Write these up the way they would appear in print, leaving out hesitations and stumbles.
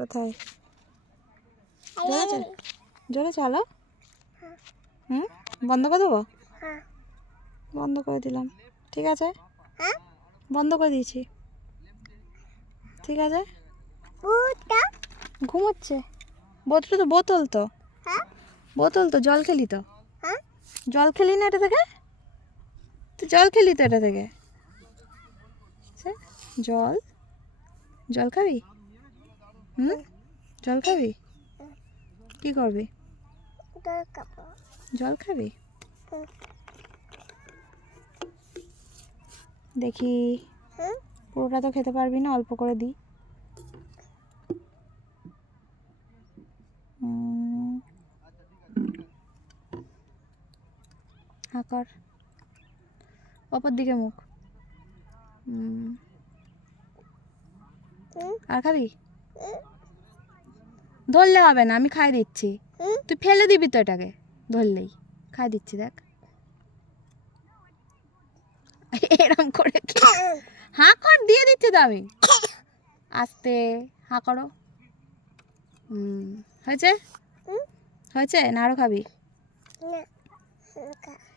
কোথায়? জ্বলেছে? জ্বলেছে আলো? হুম, বন্ধ করে দেবো? বন্ধ করে দিলাম, ঠিক আছে, বন্ধ করে দিয়েছি, ঠিক আছে। ঘুমোচ্ছে। বোতল তো, বোতল তো, বোতল তো, জল খেলি তো, জল খেলি না এটা থেকে? তুই জল খেলি তো এটা থেকে? জল, জল খাবি? হুম, জল খাবি? কি করবি? জল খাবি? দেখি, পুরোটা তো খেতে পারবি না, অল্প করে দিই। হা কর, অপর দিকে মুখ। আর খাবি? ধরলে হবে না, আমি খাই দিচ্ছি। তুই ফেলে দিবি তো এটাকে, ধরলেই। খাই দিচ্ছি, দেখ। এরম করে হাঁ কর, দিয়ে দিচ্ছি তো আমি। আস্তে হাঁ করো। হয়েছে? হয়েছে না আরো খাবি?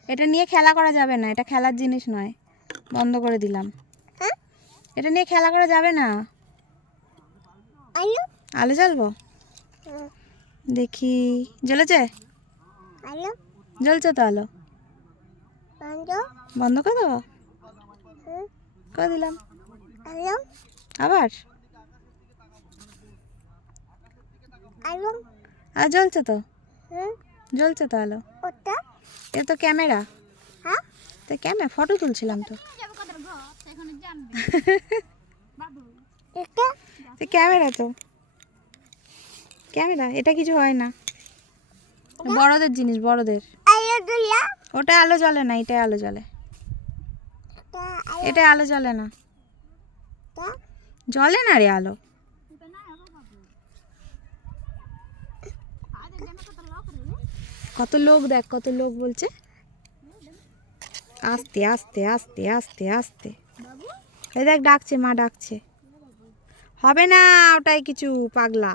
এটা নিয়ে খেলা করা যাবে না, এটা খেলার জিনিস নয়, বন্ধ করে দিলাম। এটা নিয়ে খেলা করা যাবে না। আলো জ্বালবো? দেখি, জ্বলেছে? জ্বলছে তো আলো? বন্ধ করে দেবো? করে দিলাম। আবার? আর জ্বলছে তো, জ্বলছে তো আলো। এ তো ক্যামেরা, তো ক্যামেরা, ফটো তুলছিলাম তো। ক্যামেরা তো, ক্যামেরা, এটা কিছু হয় না, বড়দের জিনিস, বড়দের। ওটা আলো জ্বলে না, এটাই আলো জ্বলে। এটা আলো জ্বলে না, জ্বলে না রে আলো। কত লোক দেখ, কত লোক বলছে। আস্তে আস্তে আস্তে আস্তে আস্তে, এই দেখ ডাকছে, মা ডাকছে। হবে না ওটাই কিছু, পাগলা।